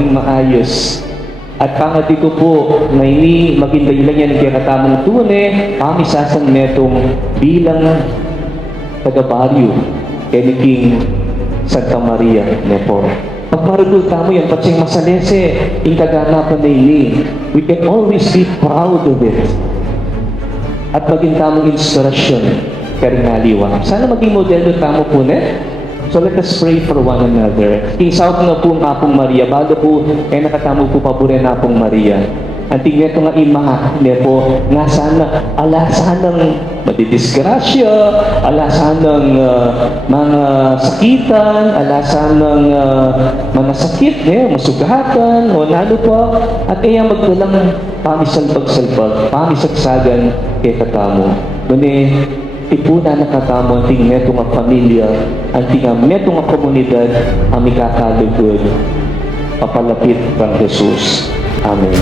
maging maayos. At pangati ko po na ini maging dahilan yan ng kakatamang tunay, pamisasan netong bilang taga-Barrio, King Santa Maria Nepo. Pagmarugol tamo yan, patsing masalese, yung kaganapan na ini. We can always be proud of it. At maging tamang inspirasyon, karinaliwa. Sana maging modelo tamo po So let us pray for one another. Isawag nga po ang Apong Maria, bago po nakatamo po paborin na Apong Maria. Ang tingnan ito nga ima, po, nga sana, alasanang madidisgrasya, alasanang mga sakitan, alasanang mga sakit, masugatan, o nalo po, at kaya magdalang pamisalpag-salpag, pamisagsagan kay katamo. Ipuna nakatamo ang tingin netong nga pamilya, ang tingin netong nga komunidad, ang mikakalugod, papalapit kang Jesus. Amen.